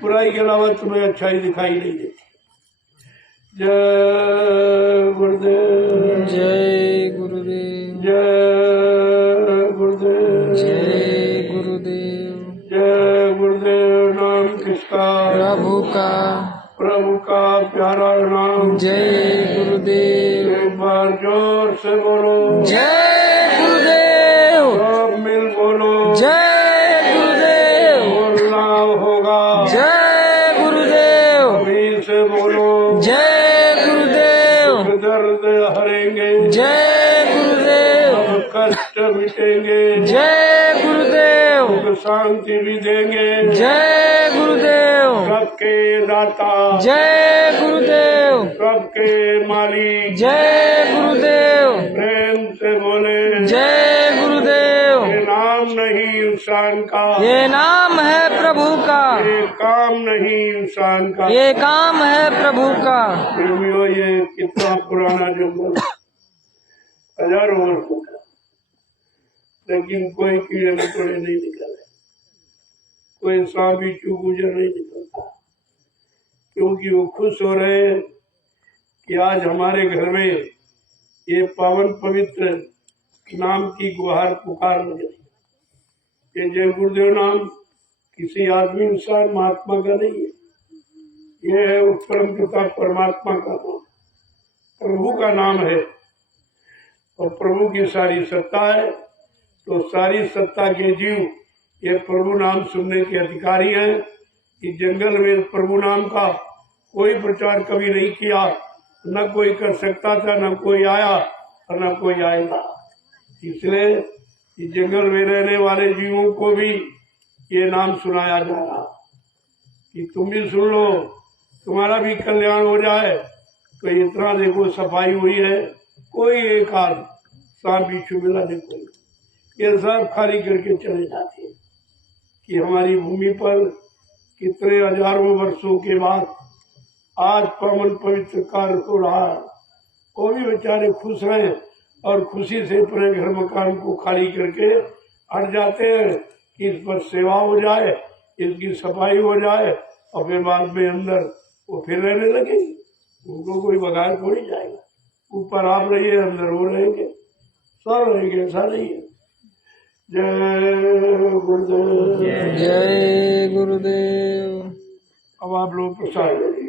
बुराई के अलावा तुम्हें अच्छाई दिखाई नहीं देती। जय गुरुदेव। जय गुरुदेव। जय गुरुदेव। जय गुरुदेव। जय गुरुदेव। नाम किसका? प्रभु का प्यारा नाम। जय गुरुदेव। एक बार जोर से बोलो जय गुरुदेव। सब मिल बोलो जय गुरुदेव। से बोलो। जय गुरुदेव। दुख दर्द हरेंगे। जय गुरुदेव। सब कष्ट मिटेंगे। जय गुरुदेव। सुख शांति भी देंगे। जय गुरुदेव। सबके दाता। जय गुरुदेव। सबके मालिक। जय गुरुदेव। प्रेम से बोले। जय गुरुदेव। ये नाम नहीं इंसान का। ये नाम है प्रभु का। ये काम नहीं इंसान का। ये काम है प्रभु का। प्रेमियों, ये कितना पुराना जंगल, हजारों वर्षों का, लेकिन कोई कीड़े मकोड़े नहीं निकले, कोई सांप बिच्छू गुजर नहीं निकलता, क्योंकि वो खुश हो रहे हैं कि आज हमारे घर में ये पावन पवित्र नाम की गुहार पुकार लगी। ये जय गुरुदेव नाम किसी आदमी इंसान महात्मा का नहीं है, ये है उस परम पिता परमात्मा का नाम, प्रभु का नाम है। और प्रभु की सारी सत्ता है, तो सारी सत्ता के जीव ये प्रभु नाम सुनने के अधिकारी हैं। इस जंगल में प्रभु नाम का कोई प्रचार कभी नहीं किया, न कोई कर सकता था, न कोई आया और न कोई आएगा। इसलिए इस जंगल में रहने वाले जीवों को भी ये नाम सुनाया जा रहा कि तुम भी सुन लो, तुम्हारा भी कल्याण हो जाए। तो इतना देखो सफाई हुई है, कोई एक आध सांप बिच्छू मिला देखो, ये सब खाली करके चले जाते हैं कि हमारी भूमि पर कितने हजारों वर्षों के बाद आज पावन पवित्र कार्य हो रहा है। वो भी बेचारे खुश हैं और खुशी से अपने घर मकान को खाली करके हट जाते हैं कि इस पर सेवा हो जाए, इसकी सफाई हो जाए, और फिर बाद में अंदर वो फिर रहने लगे। उनको कोई बगाड़ थोड़ी जाएगा, ऊपर आप रहिए, अंदर वो रहेंगे, सब रहेंगे, ऐसा नहीं है। जय गुरुदेव। जय गुरुदेव। अब आप लोग प्रसाद लीजिए।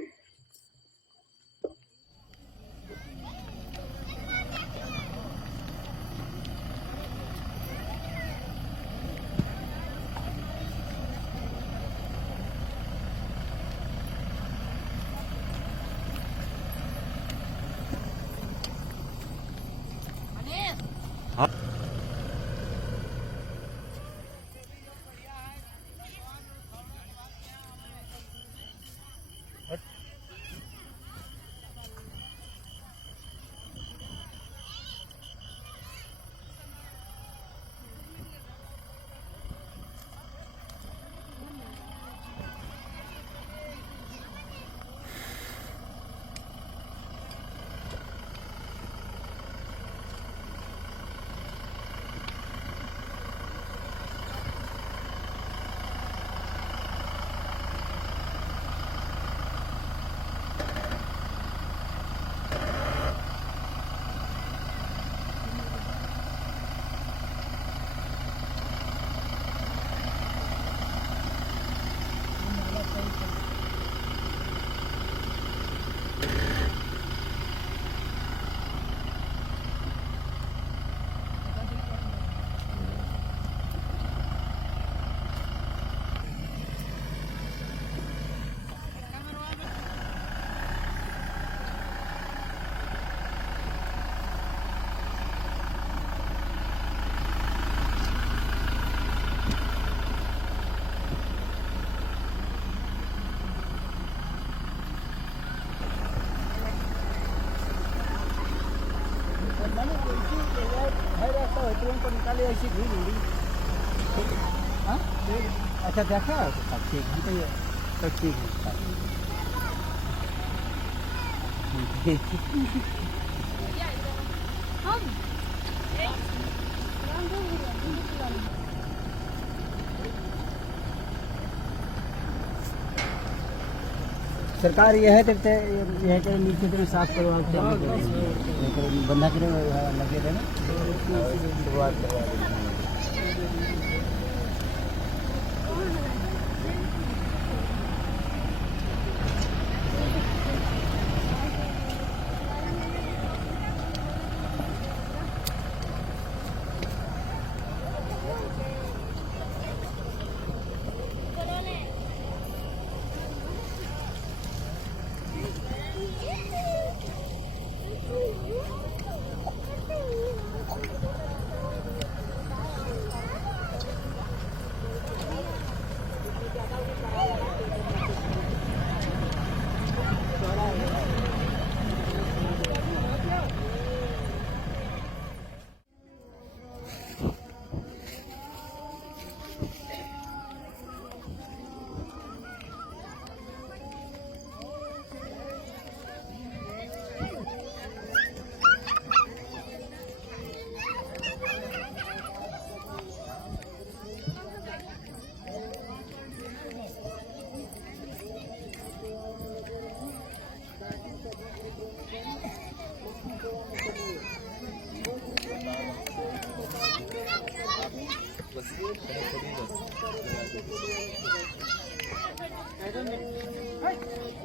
अच्छा देखा ठीक है, तो ठीक है। सरकार यह है तो यह के नीचे तो साफ करवा बंदा करे लगे थे ना शुरुआत करवा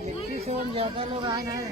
मिट्टी से हम ज्यादा लोग आए हैं।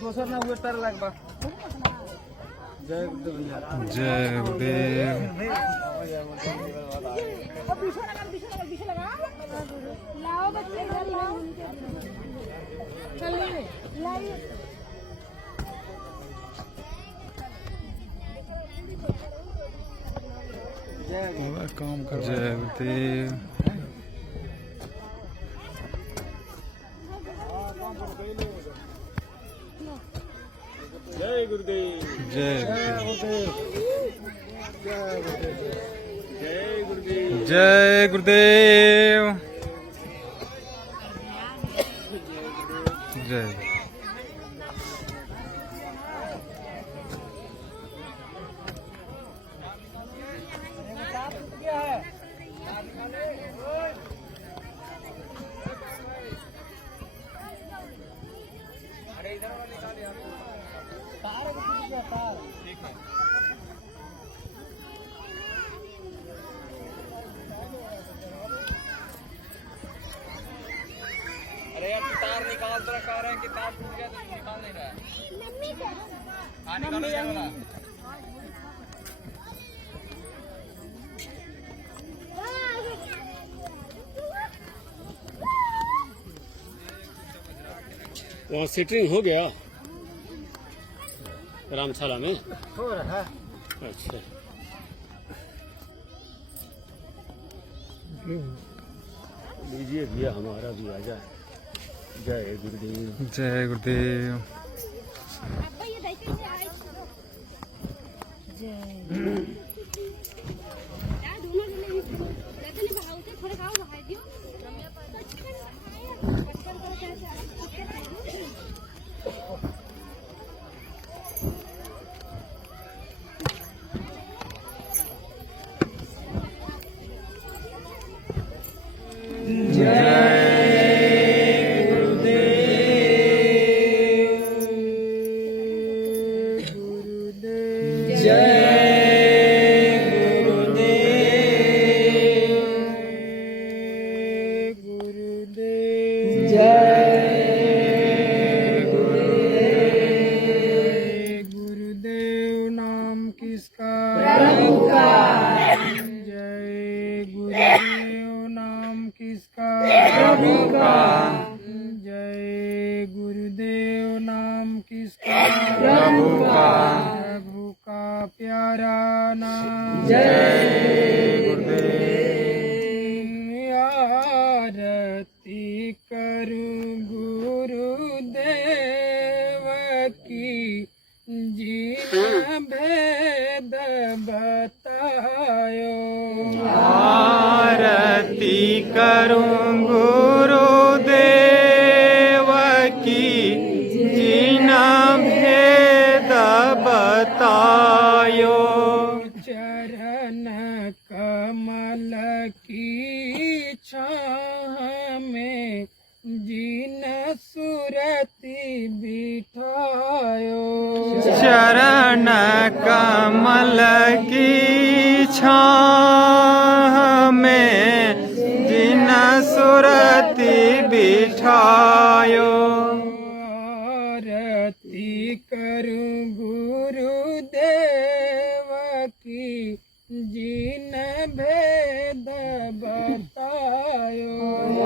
दूसर ना हुए तर लगभग जय गुरुदेव। जय गुरुदेव। लाओ बच्चे लाओ काम कर। जय गुरुदेव। जय गुरुदेव। जय जय गुरुदेव। जय गुरुदेव। जय अरे यार तार निकाल तो रखा रहे हैं कि तार टूट गया तो निकाल नहीं रहा है। हाँ निकालो ये वाला। वहाँ सेटरिंग हो गया रामशाला में। हो रहा है। अच्छा लीजिए भैया हमारा भी आ जाए। जय गुरुदेव। जय गुरुदेव। गुरुदेव नाम किसका? प्रभु का। जय गुरुदेव नाम किसका? प्रभु का। जय गुरुदेव नाम किसका? प्रभु का। प्रभु का प्यारा नाम। जय गुरुदेव। आरती करूं गुरुदेव की जीना भेद बतायो। आरती करूं गुरुदेव की जीना भेद बतायो। चरण कमल की छाह में जीन सुरति बिठायो। चरण कमल की छाह में जिन सुरति बिठायो। आरती करूं गुरुदेव की जीन भेद बतायो।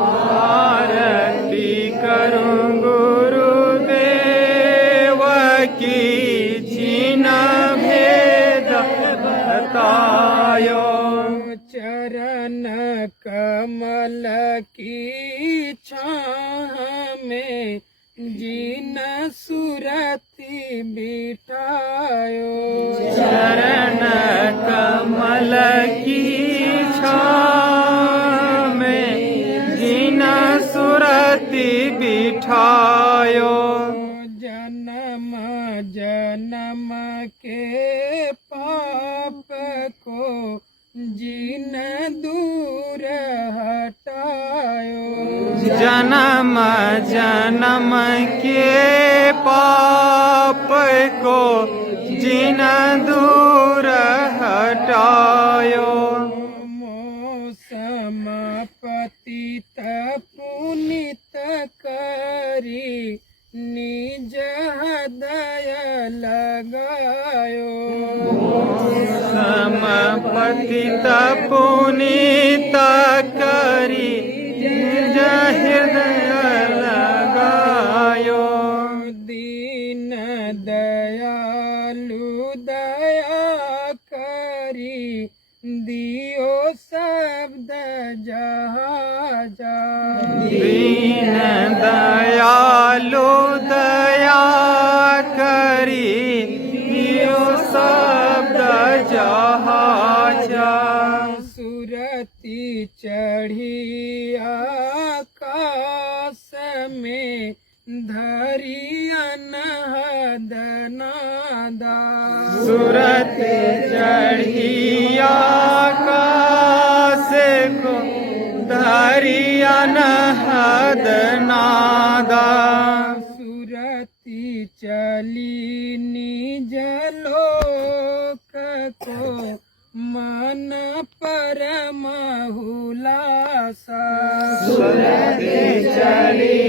आरती करूं गुरुदेव की जिन भेद बतायो। चरण कमल की छाह में जीन सुरति बिठायो। चरण कमल की छाह में जिन सुरति बिठायो। जन्म जन्म के पाप को जीन दूर हटायो। जन्म जन्म के पाप को जिन दूर हटायो। मौसम पतित पुनित करी निज हृदय लगायो। समपतित पुनीत करी निज हृदय लगायो। दीन दयालु दया करी दियो शब्द जहाजा। दीन दयालु दया करी दियो शब्द जहाजा। सुरति चढ़ी आकाश में धरी अनहद नादा। सुरति चढ़ी आकाश को धरी अनहद नादा। सुरति चली निज लोक को मन परम हुलासा। सुरति चली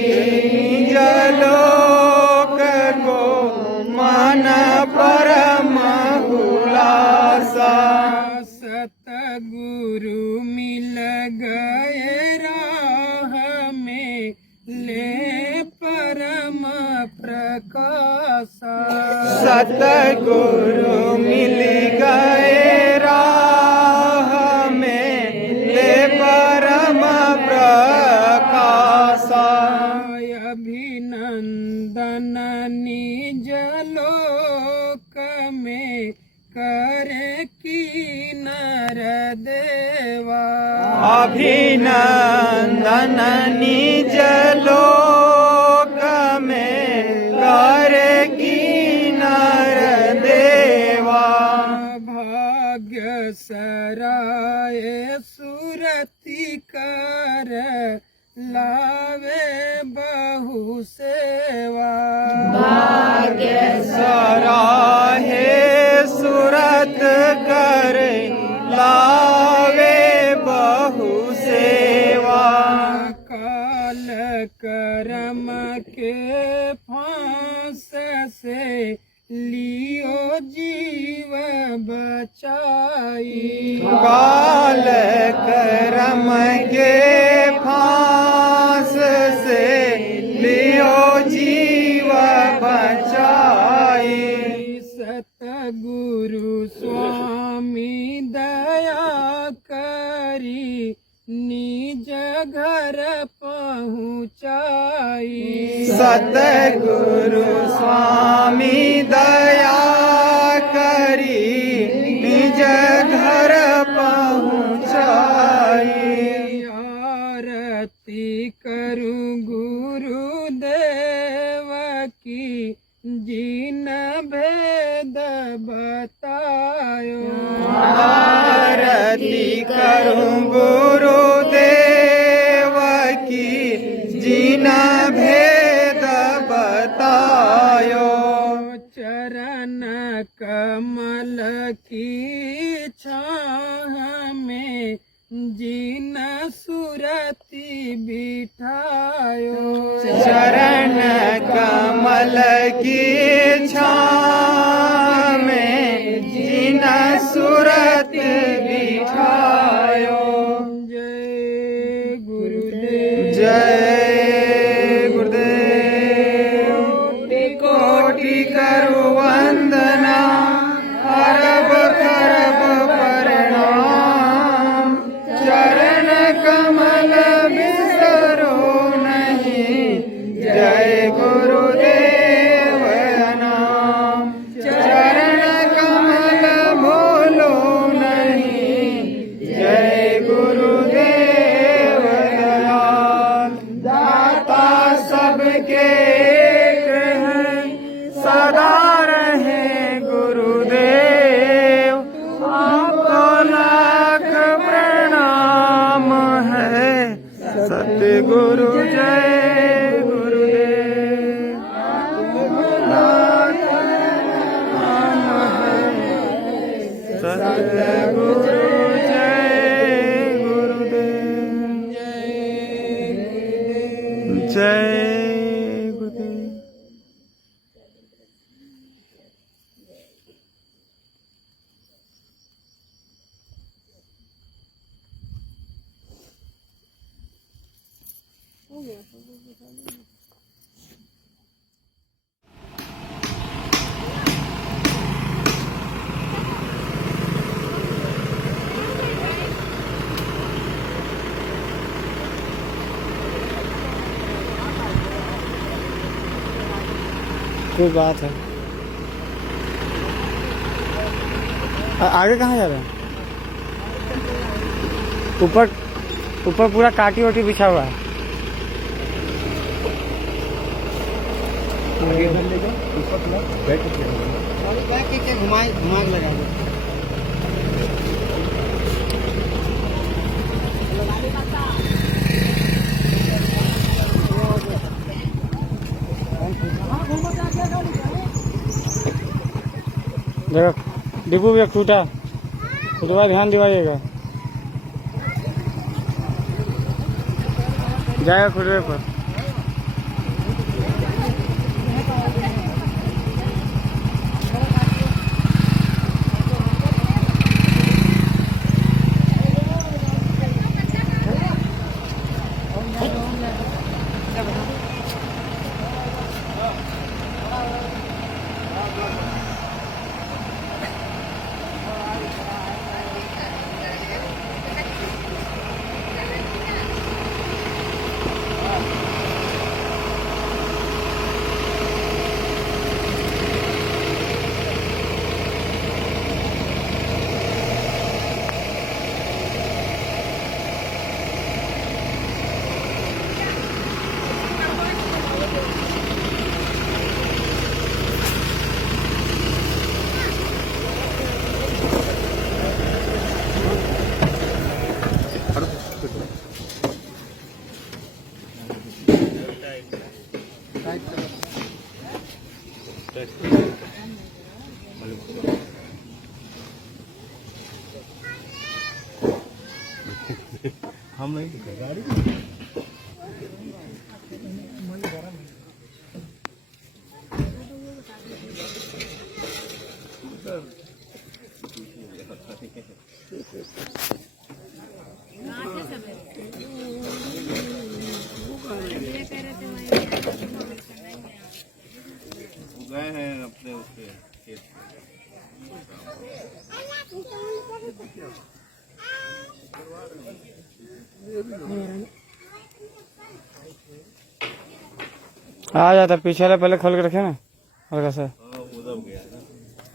जलोक को मन परम हुलासा। सतगुरु मिल गए राह में ले परम प्रकाशा। सतगुरु मिल गए राह में ले परम प्रकाशा। अभिनंदन निज लोक में करे की नर देवा। अभिनंदन निज लोक में करे की नर देवा। भाग्य सराय सुरति कर लावे बहु सेवा। भाग्य सराहे सुरत कर लावे बहु सेवा। काल कर्म के फांस से लियो जीव बचाई। काल कर्म के फांस से लियो जीव बचाई। सतगुरु स्वामी दया करी निज घर पहुँचाई। सतगुरु स्वामी दया करी निज घर पहुँचाई। आरती करूं गुरुदेव की जिन भेद बतायो। आरती करूं गुरुदेव की जिन भेद बतायो। चरण कमल की छाह में जिन सुरति बिठायो। चरण कमल की छाह में जिन सूरत बिठायो। जय गुरुदेव। जय गुरुदेव। कोटि करु वंदना अरब खरब प्रणाम। चरण कमल बिसरो नहीं जय गुरुदेव नाम। चरण कमल भूलो नहीं जय गुरुदेव दयाल। दाता सबके एक हैं सदा रहे गुरुदेव। आपको लाख प्रणाम है सतगुरु जय गुरुदेव। लाख प्रणाम है सतगुरु जय गुरुदेव। जय गुरुदेव। कोई बात है। आगे कहाँ जा रहे हैं? ऊपर ऊपर पूरा काटी वाटी बिछा हुआ है। घुमा लगा दो। देखो डिब्बू भी एक टूटा, उसके बाद ध्यान दिवाइएगा। जाएगा खुदरे पर। हम नहीं गाड़ी गए हैं अपने उसके खेत आ जाता पीछे वाला पहले खोल के रखे ना हल्का सा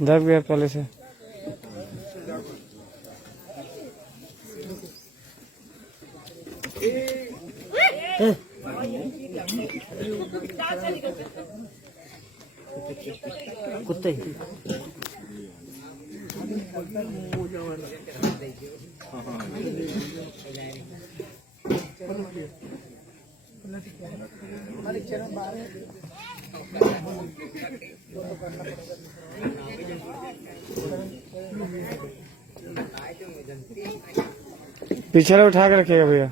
दब गया पहले से। कुत्ते पीछे वाला उठा के रखिएगा भैया।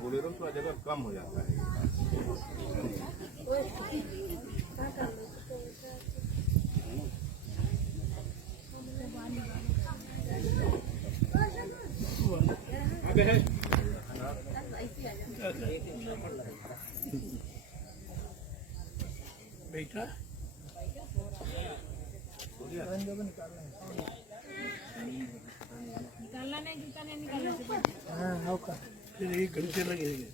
बेटा निकालना नहीं, जूता नहीं निकालना। फिर 1 घंटे लगेंगे।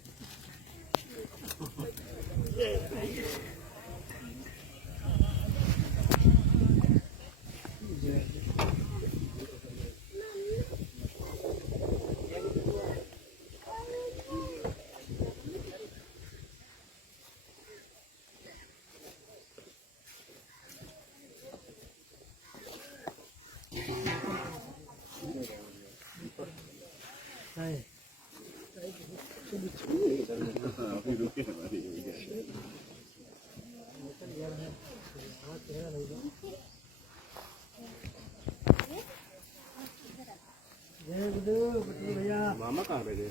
मामा कहाँ पे गए?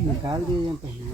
निकाल दिए यहाँ पहले।